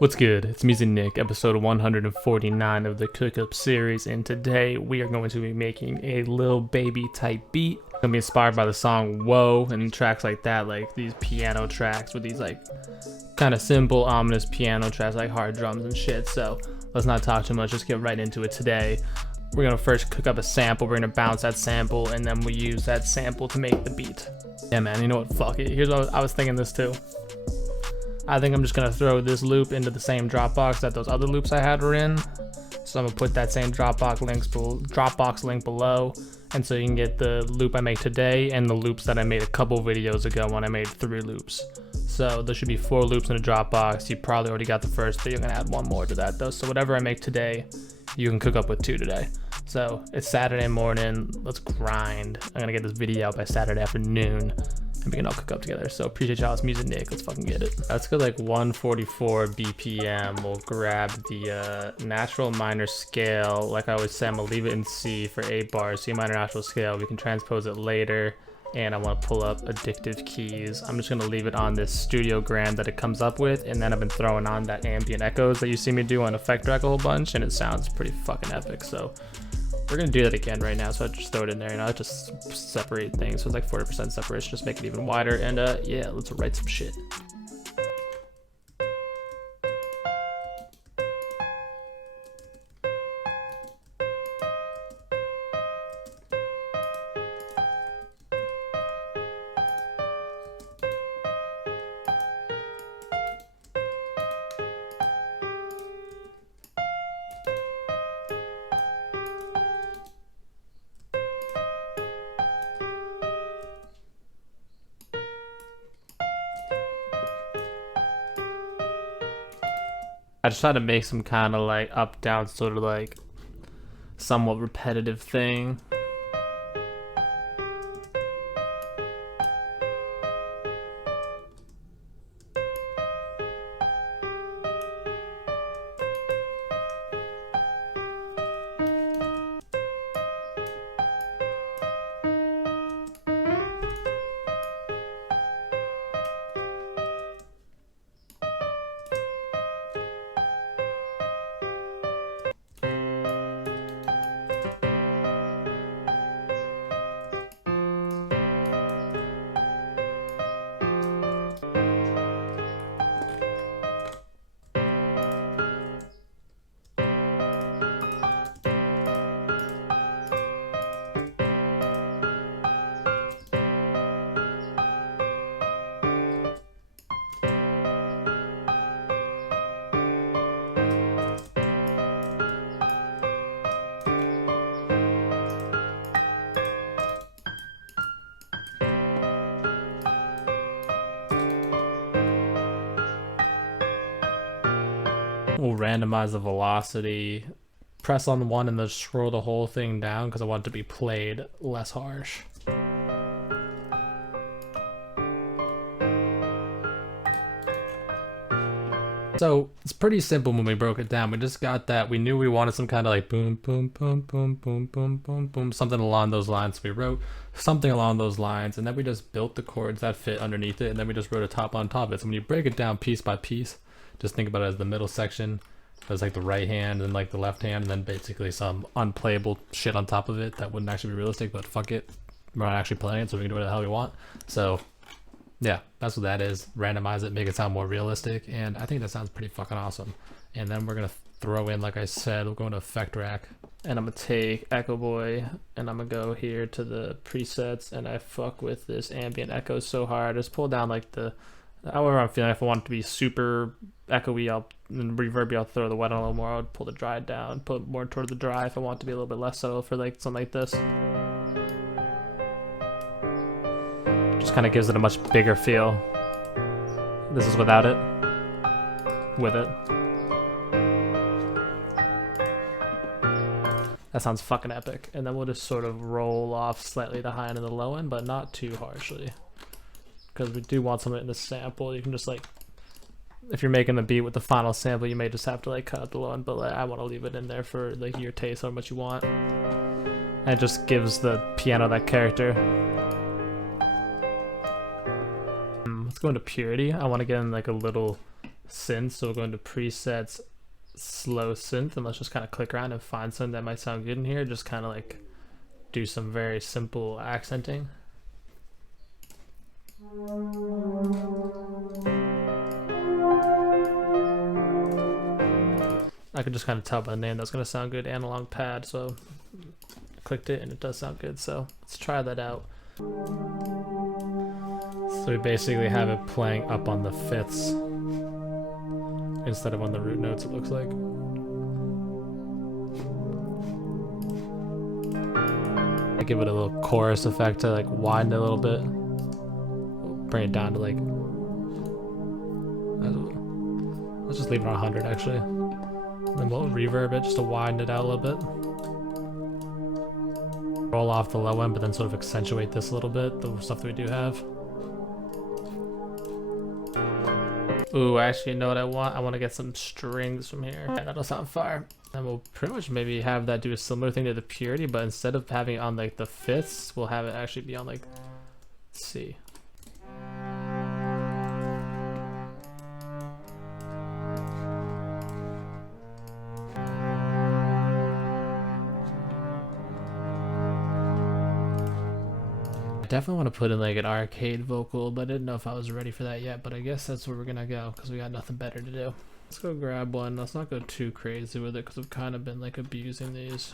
What's good? It's Music Nick, episode 149 of the Cook-Up series, and today we are going to be making a Lil Baby Type Beat. It's gonna be inspired by the song Woah and tracks like that, like these piano tracks with these like kind of simple, ominous piano tracks like hard drums and shit. So let's not talk too much, just get right into it today. We're gonna first cook up a sample, we're gonna bounce that sample, and then we use that sample to make the beat. Yeah man, you know what, fuck it. Here's what I was thinking this too. I think I'm just gonna throw this loop into the same Dropbox that those other loops I had were in. So I'm gonna put that same Dropbox link below, and so you can get the loop I make today and the loops that I made a couple videos ago when I made 3 loops. So there should be 4 loops in the Dropbox. You probably already got the first, but you're gonna add 1 more to that though. So whatever I make today, you can cook up with 2 today. So it's Saturday morning, let's grind. I'm gonna get this video out by Saturday afternoon, and we can all cook up together. So appreciate y'all. It's Music Nick. Let's fucking get it. Let's go like 144 BPM. We'll grab the natural minor scale. Like I always say, I'm gonna leave it in C for 8 bars. C minor natural scale. We can transpose it later. And I want to pull up Addictive Keys. I'm just gonna leave it on this studio grand that it comes up with, and then I've been throwing on that ambient echoes that you see me do on Effect Track a whole bunch, and it sounds pretty fucking epic. So we're gonna do that again right now, so I just throw it in there, and I just separate things. So it's like 40% separation, just make it even wider, and yeah, let's write some shit. I just try to make some kind of like up down sort of like somewhat repetitive thing. We'll randomize the velocity, press on 1 and then scroll the whole thing down because I want it to be played less harsh. So it's pretty simple when we broke it down. We just got that. We knew we wanted some kind of like boom, boom, boom, boom, boom, boom, boom, boom, something along those lines. So we wrote something along those lines, and then we just built the chords that fit underneath it, and then we just wrote a top on top of it. So when you break it down piece by piece, just think about it as the middle section. There's like the right hand and like the left hand, and then basically some unplayable shit on top of it that wouldn't actually be realistic, but fuck it. We're not actually playing it, so we can do whatever the hell we want. So yeah, that's what that is. Randomize it, make it sound more realistic, and I think that sounds pretty fucking awesome. And then we're gonna throw in, like I said, we're going to Effect Rack, and I'm gonna take Echo Boy, and I'm gonna go here to the presets, and I fuck with this ambient echo so hard. Just pull down like the however I'm feeling. If I want it to be super echoey, I'll and reverby, I'll throw the wet on a little more. I would pull the dry down, put more toward the dry if I want it to be a little bit less subtle for like something like this. Just kind of gives it a much bigger feel. This is without it. With it. That sounds fucking epic. And then we'll just sort of roll off slightly the high end and the low end, but not too harshly. Because we do want something in the sample. You can just like, if you're making the beat with the final sample, you may just have to like cut out the low end, but like, I want to leave it in there for like your taste on what you want. And it just gives the piano that character. Let's go into purity. I want to get in like a little synth, so we'll go into presets, slow synth, and let's just kind of click around and find something that might sound good in here. Just kind of like do some very simple accenting. I could just kind of tell by the name that's going to sound good. Analog pad, so I clicked it and it does sound good, so let's try that out. So we basically have it playing up on the fifths instead of on the root notes, it looks like. I give it a little chorus effect to like widen it a little bit. Bring it down to like, let's just leave it on 100 actually. And then we'll reverb it just to widen it out a little bit. Roll off the low end, but then sort of accentuate this a little bit, the stuff that we do have. Ooh, actually, you know what I want? I want to get some strings from here. Yeah, that'll sound fire. And we'll pretty much maybe have that do a similar thing to the purity, but instead of having it on like the fifths, we'll have it actually be on like, let's see. Definitely want to put in like an arcade vocal, but I didn't know if I was ready for that yet, but I guess that's where we're gonna go because we got nothing better to do. Let's go grab one. Let's not go too crazy with it because I've kind of been like abusing these,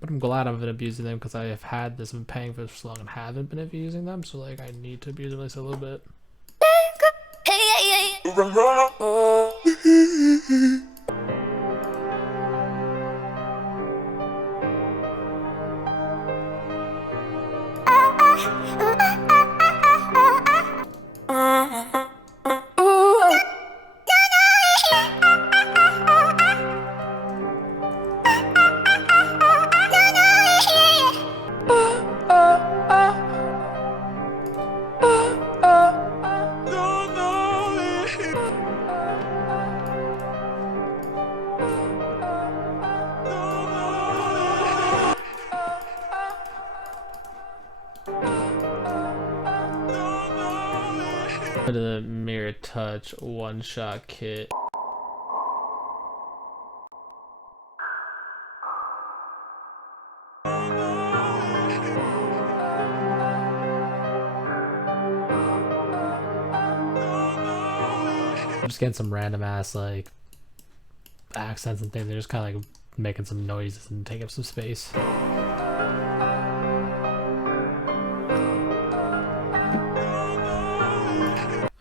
but I'm glad I've been abusing them because I have had this, been paying for this so long and haven't been abusing them, so like I need to abuse them at least a little bit. The mirror touch one shot kit. I'm just getting some random ass like accents and things. They're just kind of like making some noises and taking up some space.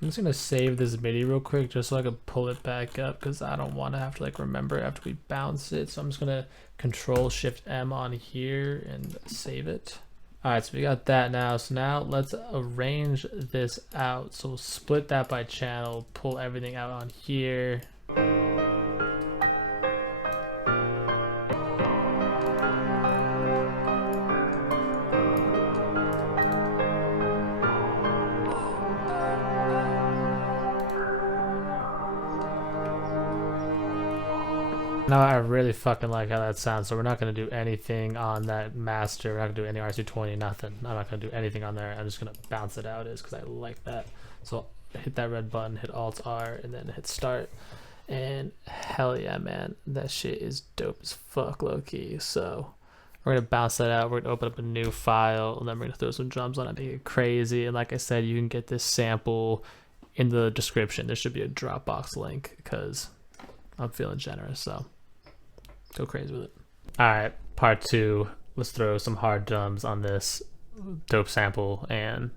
I'm just gonna save this MIDI real quick just so I can pull it back up because I don't want to have to like remember after we bounce it. So I'm just gonna Control Shift M on here and save it. Alright, so we got that now. So now let's arrange this out. So we'll split that by channel, pull everything out on here. Now I really fucking like how that sounds, so we're not going to do anything on that master. We're not going to do any RC20, nothing. I'm not going to do anything on there. I'm just going to bounce it out because I like that. So hit that red button, hit Alt R, and then hit start. And hell yeah, man. That shit is dope as fuck, low key. So we're going to bounce that out. We're going to open up a new file, and then we're going to throw some drums on it, make it crazy. And like I said, you can get this sample in the description. There should be a Dropbox link because I'm feeling generous, so go crazy with it. Alright, part 2. Let's throw some hard drums on this dope sample and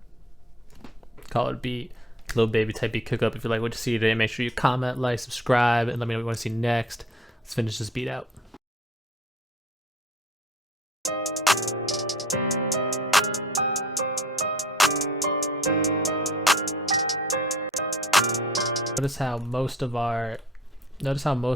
call it a beat. Lil Baby Type Beat cook up. If you like what you see today, make sure you comment, like, subscribe, and let me know what you want to see next. Let's finish this beat out. Notice how most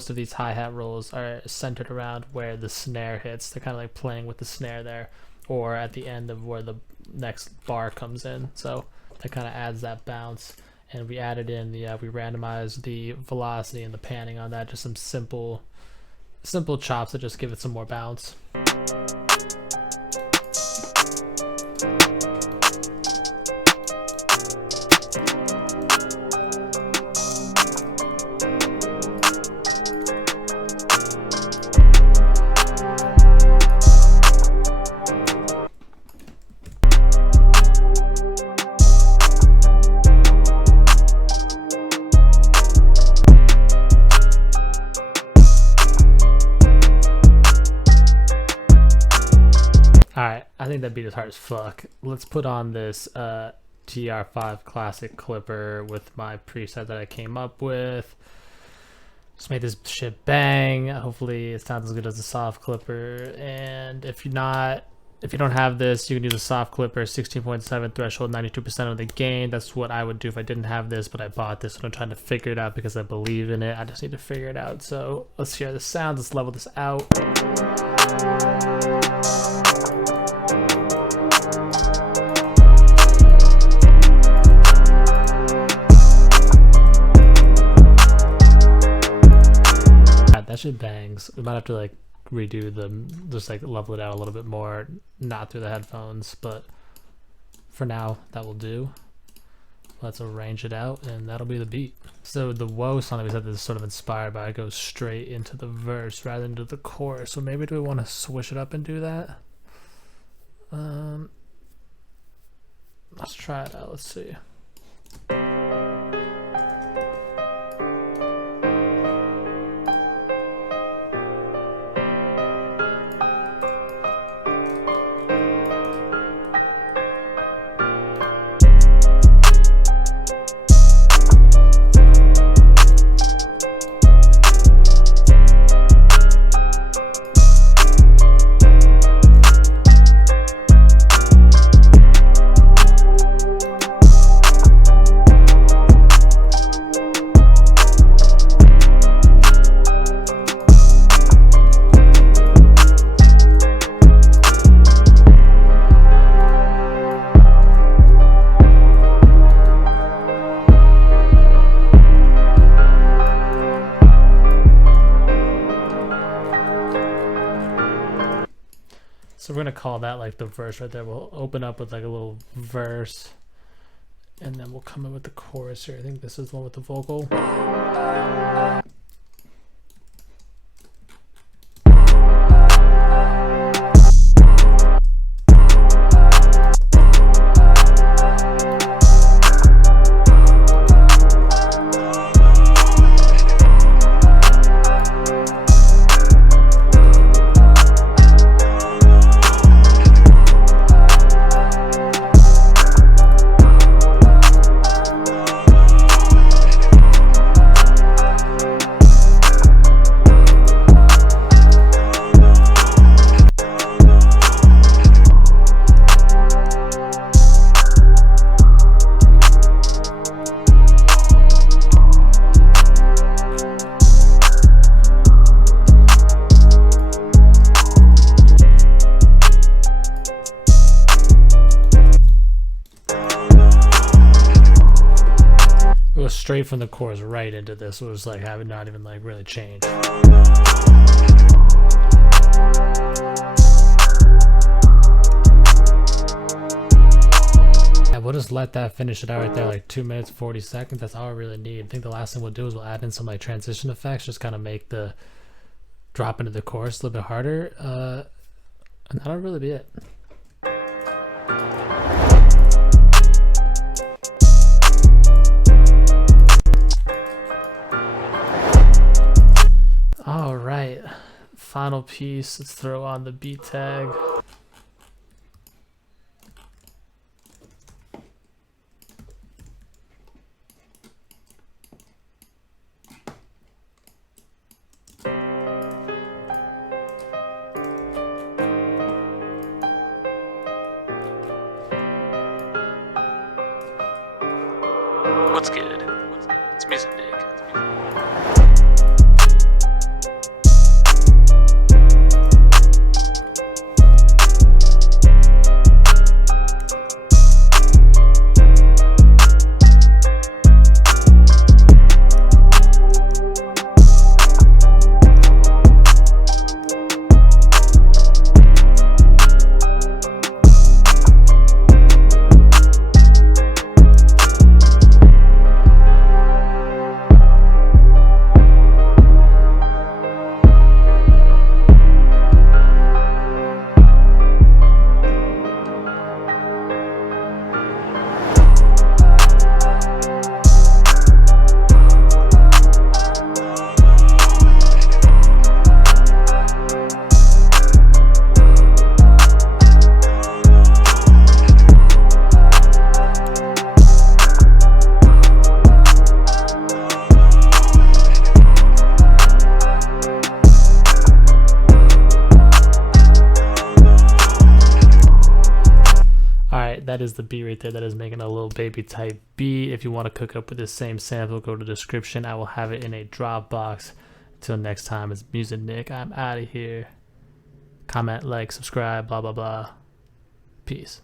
of these hi-hat rolls are centered around where the snare hits. They're kind of like playing with the snare there, or at the end of where the next bar comes in. So that kind of adds that bounce. And we added in the we randomized the velocity and the panning on that. Just some simple chops that just give it some more bounce. think that beat is hard as fuck. Let's put on this TR5 classic clipper with my preset that I came up with. Just make this shit bang. Hopefully it sounds as good as a soft clipper. And if you don't have this, you can use a soft clipper, 16.7 threshold, 92% of the gain. That's what I would do if I didn't have this, but I bought this and I'm trying to figure it out because I believe in it. I just need to figure it out. So let's hear the sound. Let's level this out. That shit bangs. We might have to like redo them, just like level it out a little bit more, not through the headphones, but for now that will do. Let's arrange it out and that'll be the beat. So the Woah song that we said is sort of inspired by, it goes straight into the verse rather than to the chorus. So maybe do we want to switch it up and do that? Let's try it out. Let's see. So we're gonna call that like the verse right there. We'll open up with like a little verse and then we'll come in with the chorus here. I think this is the one with the vocal. Straight from the chorus right into this. It was like having not even like really changed. Yeah, we'll just let that finish it out right there, like 2 minutes 40 seconds. That's all I really need. I think the last thing we'll do is we'll add in some like transition effects, just kind of make the drop into the chorus a little bit harder, and that'll really be it. All right, final piece. Let's throw on the beat tag. What's good? It's music day. is the beat right there. That is making a Lil Baby Type Beat. If you want to cook up with the same sample, go to the description. I will have it in a Dropbox. Until next time, it's Music Nick. I'm out of here. Comment, like, subscribe, blah, blah, blah. Peace.